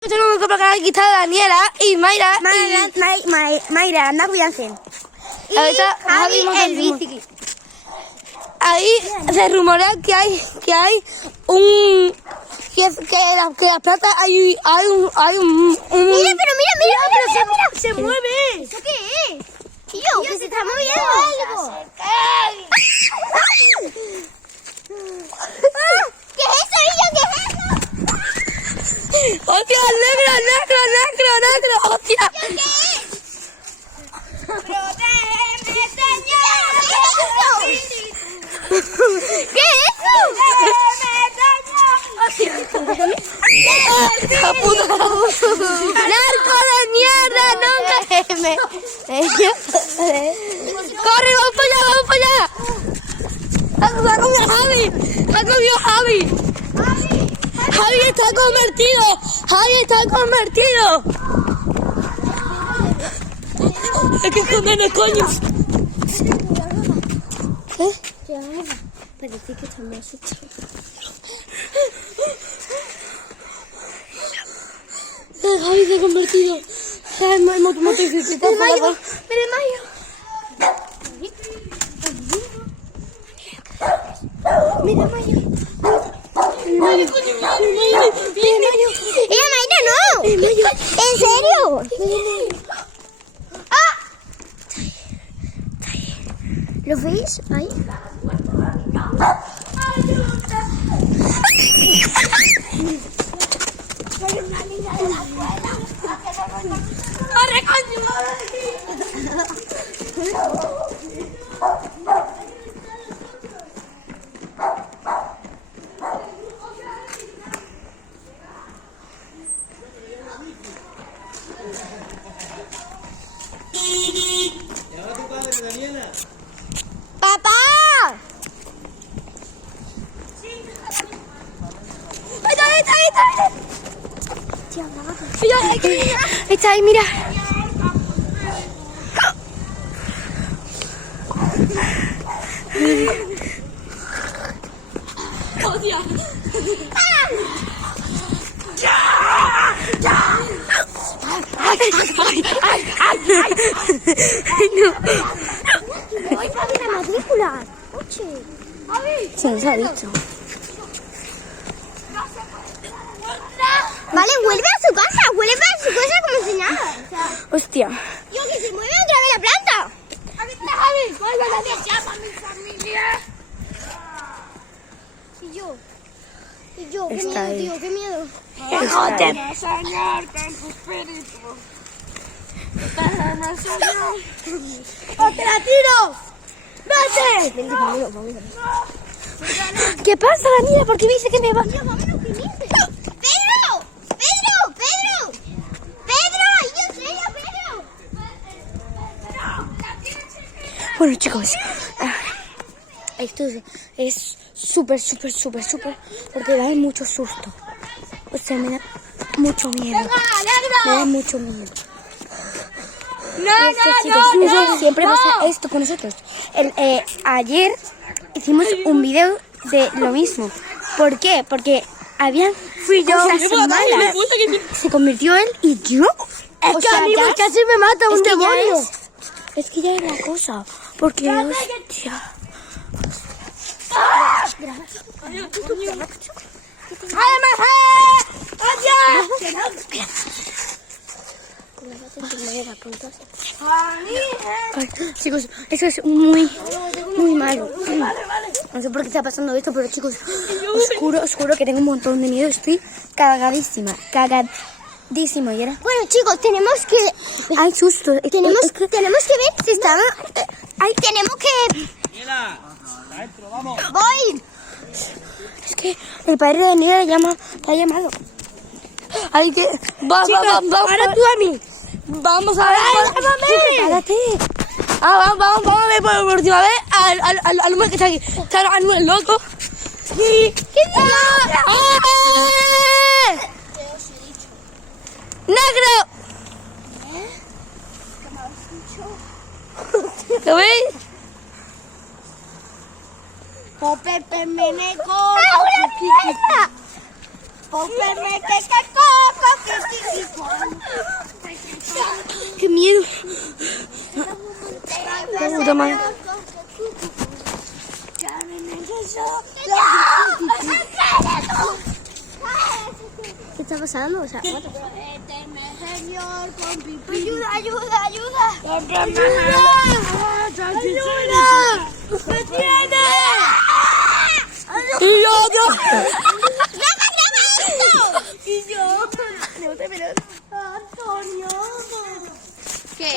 Tenemos que pagar aquí está Daniela y Mayra. Mayra, anda, cuídense. Y ahorita Javi el bicicleta. Ahí se rumorea que hay un que la plata hay un Mira, mira, se mueve. ¿Eso qué es? Tío, que se está moviendo algo. ¿Qué es eso, niño? ¿Qué es eso? ¡Hostia, negro! ¡Hostia! ¿Qué es? ¡Protégeme, Señor! ¿Qué es eso? ¡Narco de mierda! ¡No! ¡Corre, vamos para allá! ¡Ha comido Javi! ¡Javi está convertido! Hay que escondernos, coño. ¿Qué? Parece que estamos asustados. Javi se ha convertido. Motocicleta. Mira, Mayo. no! ¿En serio? ¡Ah! ¿Lo veis? Ahí. ¡Corre, coño! ¿Llama a tu padre, Daniela? ¡Papá! Ahí está, ahí, mira. ¡Voy para ver la matrícula! ¡Oche! Se nos ha dicho. Vale, vuelve a su casa como si nada. O sea, Hostia. yo que se mueve otra vez la planta. Javi, vuelve a la llama mi familia. Y yo, qué Está miedo, ahí. tío, qué miedo. Joder. Señor, con tu espíritu. Déjame, Señor. ¡O te la tiro! ¡Vete! ¿Qué pasa, Daniela? ¿Por qué me dice que me va? ¡Pedro! ¡Yo sé, Pedro! Bueno, chicos, esto es súper, porque da mucho susto. O sea, me da mucho miedo. Me da mucho miedo. Chicos, siempre pasa esto con nosotros. Ayer hicimos un video de lo mismo. ¿Por qué? Porque habían cosas malas. Se convirtió él y yo. Es que a mí casi me mata un demonio. Es que ya es la cosa. Porque, hostia. Ay, chicos, eso es muy malo. No sé por qué está pasando esto, pero chicos, os juro que tengo un montón de miedo. Estoy cagadísima. Y era... Bueno, chicos, tenemos que... Hay susto. Tenemos que ver si estamos... tenemos que... Daniela, adentro, vamos. ¡Voy! Es que el padre de Daniela te ha llamado. Hay que... Vamos, ahora tú a mí. Vamos a ver. ¡Párate! Vamos a ver por última vez al hombre que está aquí. Está Anuel loco. ¿Qué dices? ¡Negro! ¿Lo veis? ¡O Pepe Meneco! ¡Ah, una Qué miedo. Qué puta madre. ¿Qué está pasando? O sea, ayuda, ayuda, ayuda. ¡Me tiene! ¡Y yo! ¿Qué?